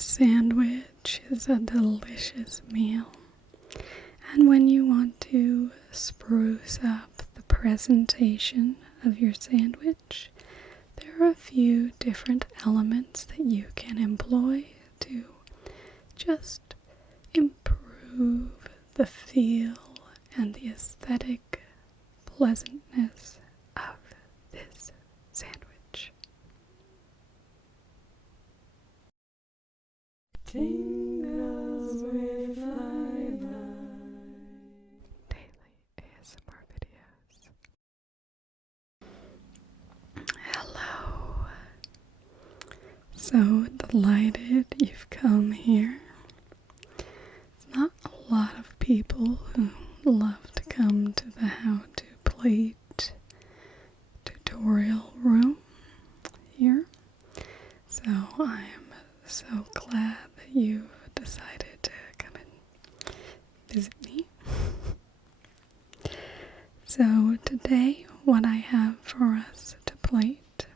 sandwich is a delicious meal. And when you want to spruce up the presentation of your sandwich, there are a few different elements that you can employ to just improve the feel and the aesthetic pleasantness of this sandwich. Tingles with flyby. Daily ASMR videos. Hello. So delighted you've come here. It's not a lot of people who love to come to the How to Plate tutorial room here. So I am so glad that you've decided to come and visit me. So today what I have for us to plate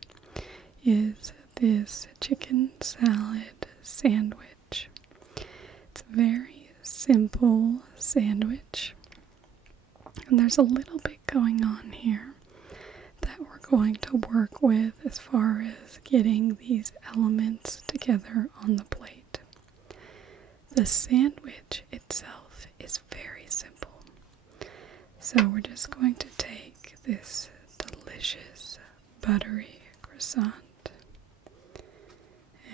is this chicken salad sandwich. It's a very simple sandwich, and there's a little bit going on here that we're going to work with as far as getting these elements together on the plate. The sandwich itself is very simple. So we're just going to take this delicious buttery croissant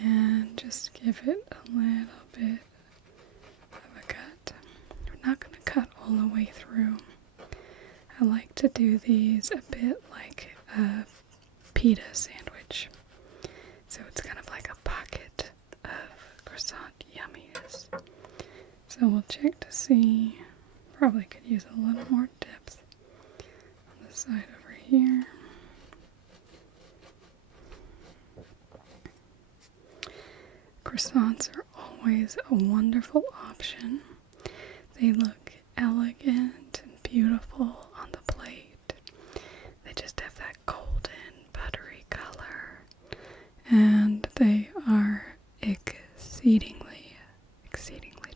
and just give it a little bit of a cut. We're not going to cut all the way through. I like to do these a bit like a pita sandwich. So it's kind of like a pocket of croissant yumminess. So we'll check to see. Probably could use a little more depth on the side over here. Croissants are always a wonderful option. They look elegant and beautiful on the plate. They just have that golden, buttery color. And they are exceedingly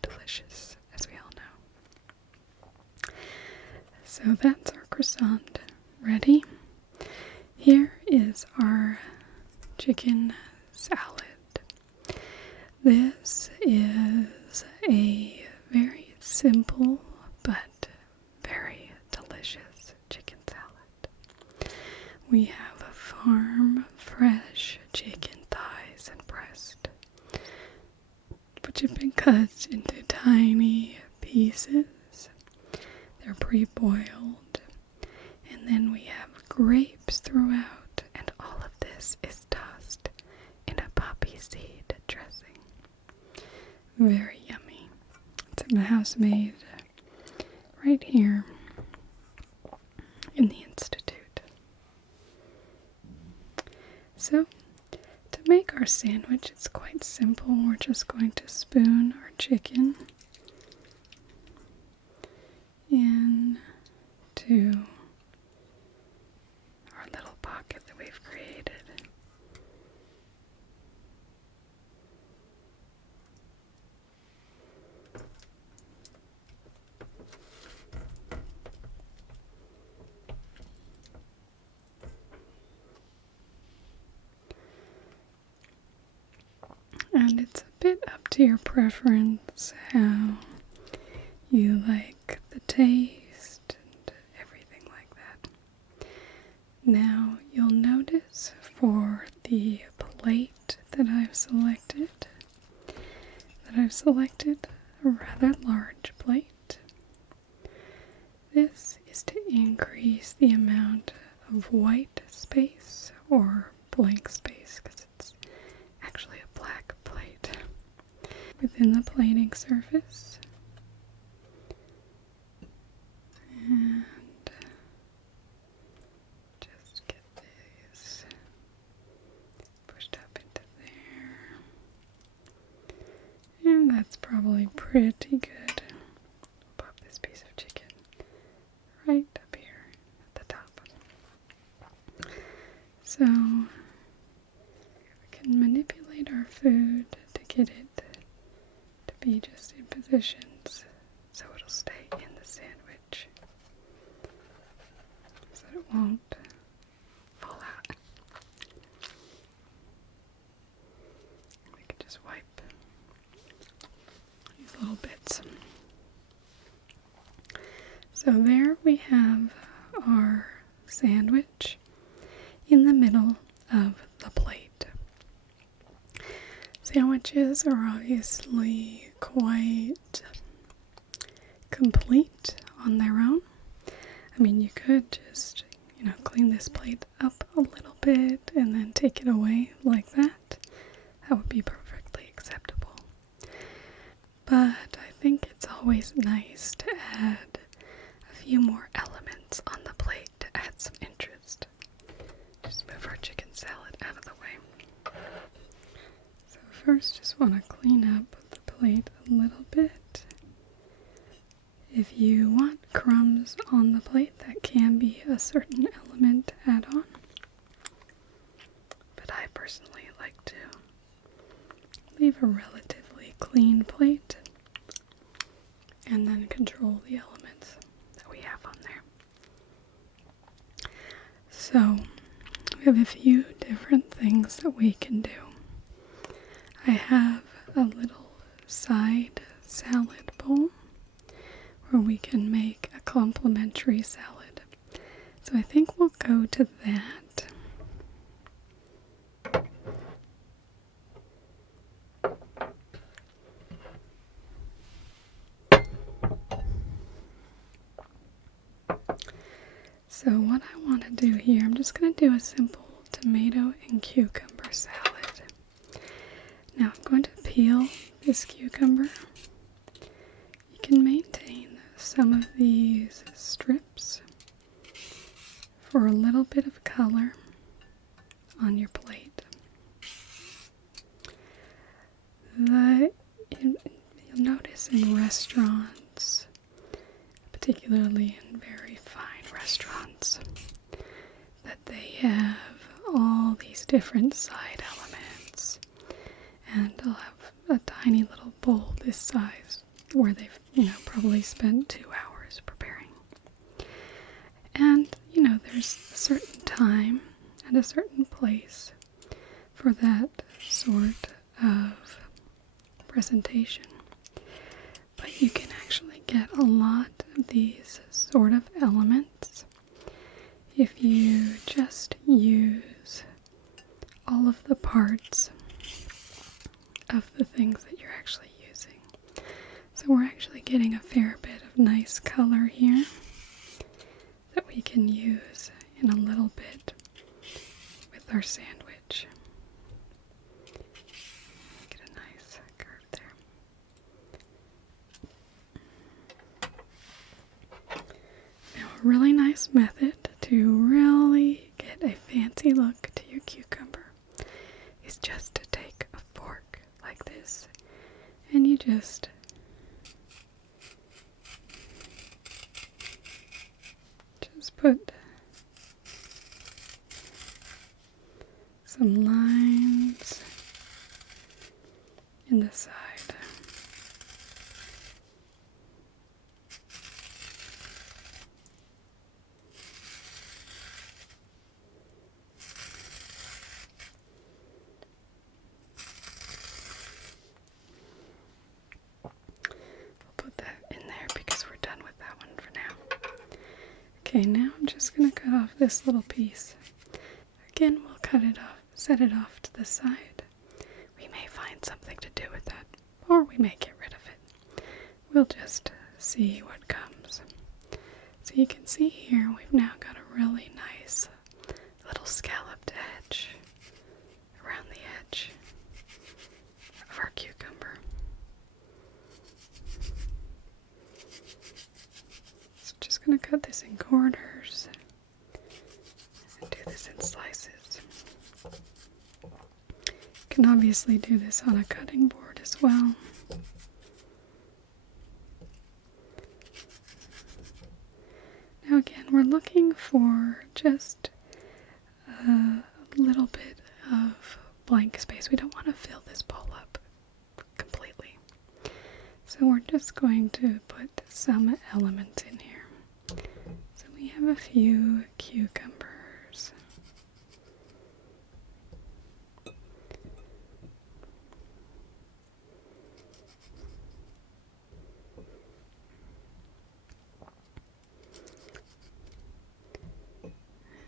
delicious, as we all know. So that's our croissant ready. Here is our chicken salad. This is a very simple but very delicious chicken salad. We have a farm fresh chicken thighs and breast, which have been cut into tiny pieces. They're pre-boiled. And then we have grapes throughout, and all of this is tossed in a poppy seed dressing. Very yummy. It's a house made right here in the Institute. So, to make our sandwich, it's quite simple. We're just going to spoon our chicken into our little pocket that we've created. And it's a bit up to your preference how you like the taste and everything like that. Now you'll notice for the plate that I've selected a rather large plate. This is to increase the amount of white space or blank space, because it's actually a black plate within the plating surface. And just get these pushed up into there. And that's probably pretty good. Pop this piece of chicken right up here at the top. So we can manipulate our food to get it be just in positions so it'll stay in the sandwich, so it won't fall out. We can just wipe these little bits. So there we have our sandwich in the middle of the plate. Sandwiches are obviously quite complete on their own. I mean, you could just, clean this plate up a little bit and then take it away like that. That would be perfectly acceptable. But I think it's always nice to add a few more elements on the plate to add some interest. Just move our chicken salad out of the way. So first, just want to clean up the plate a little bit. If you want crumbs on the plate, that can be a certain element to add on. But I personally like to leave a relatively clean plate and then control the elements that we have on there. So we have a few different things that we can do. I have a little side salad bowl where we can make a complimentary salad. So I think we'll go to that. So what I want to do here, I'm just going to do a simple tomato and cucumber salad. Now I'm going to peel this cucumber. You can maintain some of these strips for a little bit of color on your plate. You'll notice in restaurants, particularly in very fine restaurants, that they have all these different side elements, and they'll have a tiny little bowl this size where they've, probably spent 2 hours preparing. And, there's a certain time and a certain place for that sort of presentation. But you can actually get a lot of these sort of elements if you just use all of the parts of the things that you're actually using. So we're actually getting a fair bit of nice color here that we can use in a little bit with our sandwich. Get a nice curve there. Now a really nice method to really get a fancy look to your cucumber is just to take a fork like this and you just put some lines in the side. Okay, now I'm just going to cut off this little piece. Again, we'll cut it off, set it off to the side. We may find something to do with that, or we may get rid of it. We'll just see what comes. So you can see here, we've now got a really nice little scalloped edge around the edge of our cucumber. I'm going to cut this in quarters and do this in slices. You can obviously do this on a cutting board as well. Now again, we're looking for just a little bit of blank space. We don't want to fill this bowl up completely. So we're just going to put some elements in here. So we have a few cucumbers.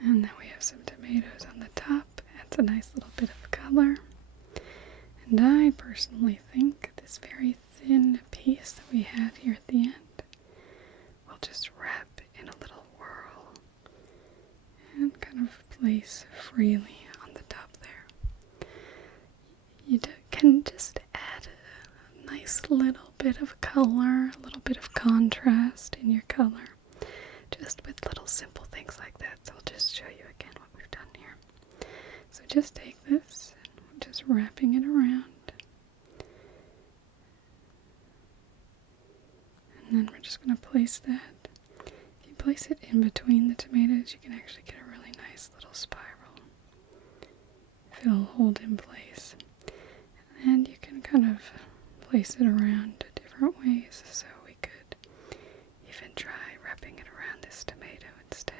And then we have some tomatoes on the top. Adds a nice little bit of color. And I personally think this very thin piece that we have here at the end will just wrap in a little whirl and kind of place freely on the top there. You can just add a nice little bit of color, a little bit of contrast in your color, just with little simple things like that. So I'll just show you again what we've done here. So just take this and we're just wrapping it around. And then we're just going to place that. If you place it in between the tomatoes, you can actually get a really nice little spiral. If it'll hold in place. And you can kind of place it around different ways. So we could even try wrapping it around this tomato instead.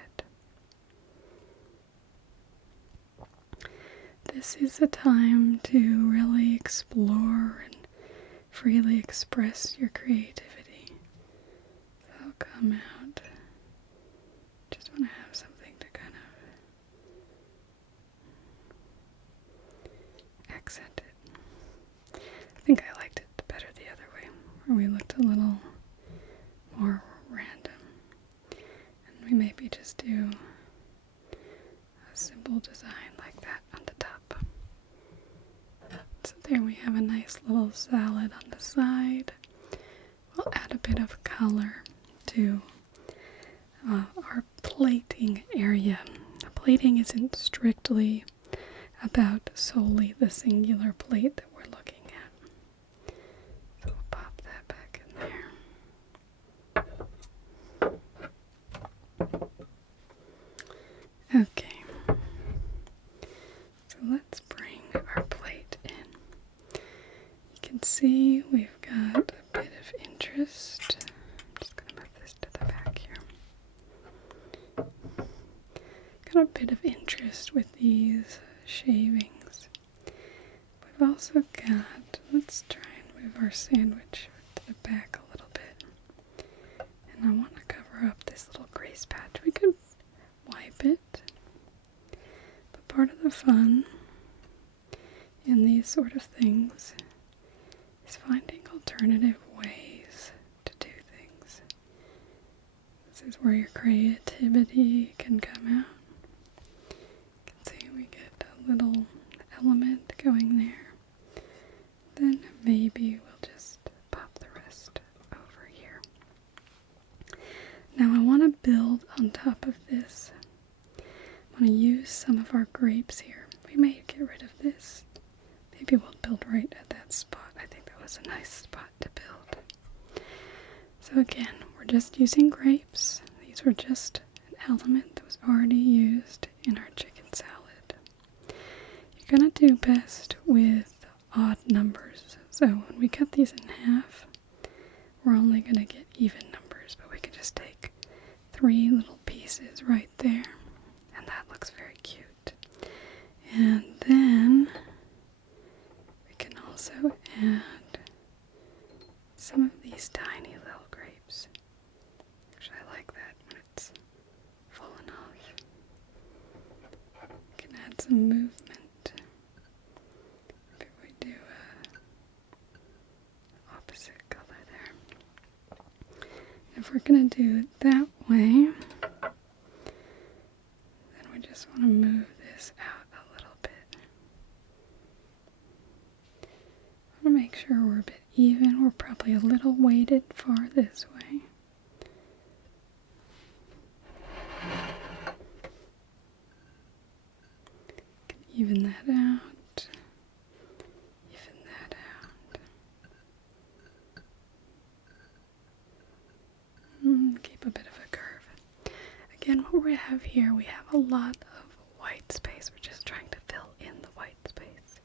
This is a time to really explore and freely express your creativity. So come out. Just want to have something to kind of accent it. I think I liked it better the other way, where we looked a little more random. And we maybe just do a simple design like that on the top. So there we have a nice little salad on the side. We'll add a bit of color to our plating area. Plating isn't strictly about solely the singular plate that we're looking at. So we'll pop that back in there. Okay. So let's bring our plate in. You can see we've got a bit of interest. I'm just going to move this to the back here. Got a bit of interest with these shavings. We've also got, let's try and move our sandwich to the back a little bit. And I want to cover up this little grease patch. We could wipe it. But part of the fun in these sort of things is finding alternative ways to do things. This is where your creativity can come out. You can see we get a little element going there. Then maybe we'll just pop the rest over here. Now I want to build on top of this. I want to use some of our grapes here. We may get rid of this. Maybe we'll build right at that spot. I think that was a nice spot to build. So again, we're just using grapes. These were just an element that was already used in our chicken salad. You're going to do best with odd numbers. So when we cut these in half, we're only going to get even numbers, but we can just take 3 little pieces right there, and that looks very cute. And then we can also add some of these tiny little grapes. Actually, I like that when it's fallen off. We can add some movement. Maybe we do opposite color there. If we're going to do it that way, then we just want to move this out a little bit. I want to make sure we're a bit even. We're probably a little weighted far this way. Can even that out. Even that out. Keep a bit of a curve. Again, what we have here, we have a lot of white space. We're just trying to fill in the white space.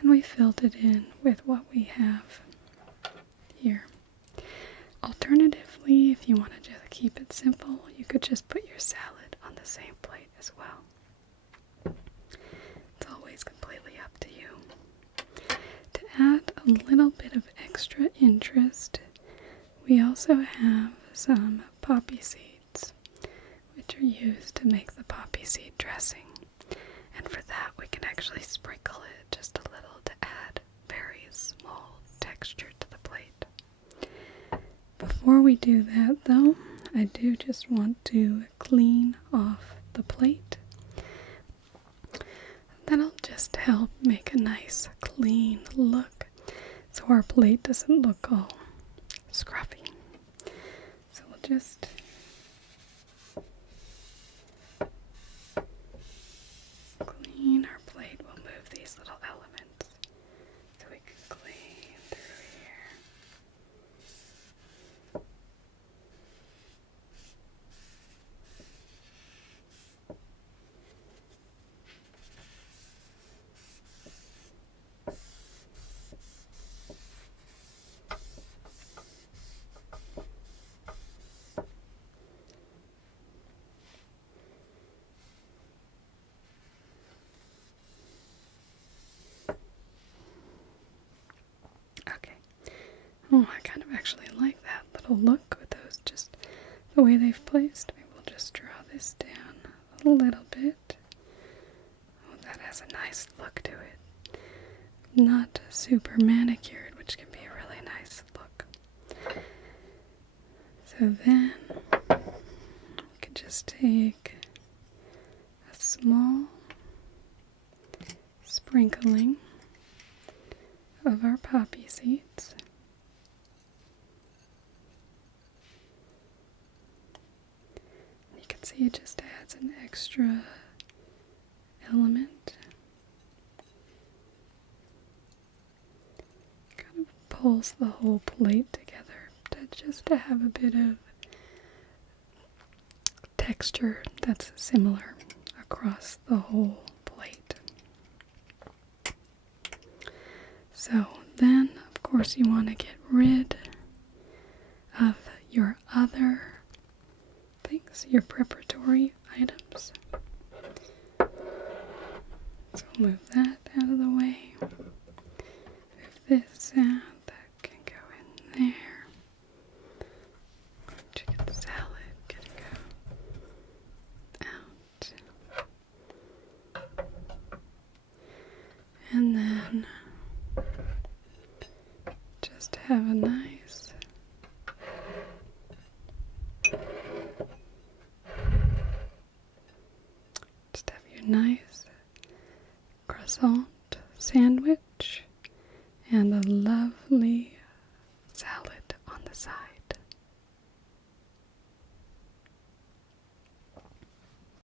And we filled it in with what we have here. Alternatively, if you want to just keep it simple, you could just put your salad on the same plate as well. It's always completely up to you. To add a little bit of extra interest, we also have some poppy seeds, which are used to make the poppy seed dressing. And for that, we can actually sprinkle it just a little to add very small texture to the plate. Before we do that, though, I do just want to clean off the plate. That'll just help make a nice, clean look so our plate doesn't look all scruffy. So we'll just clean our plate. We'll move these little elements so we can clean through here. Oh, I kind of actually like that little look with those, just the way they've placed. Maybe we'll just draw this down a little bit. Oh, that has a nice look to it. Not super manicured, which can be a really nice look. So then, we could just take a small sprinkling of our poppy seeds. See, it just adds an extra element. Kind of pulls the whole plate together to have a bit of texture that's similar across the whole plate. So then, of course, you want to get rid of your other things, your preparatory items. So we'll move that out of the way. Move this out. That can go in there. Chicken salad can go out. And then just have a nice croissant sandwich and a lovely salad on the side.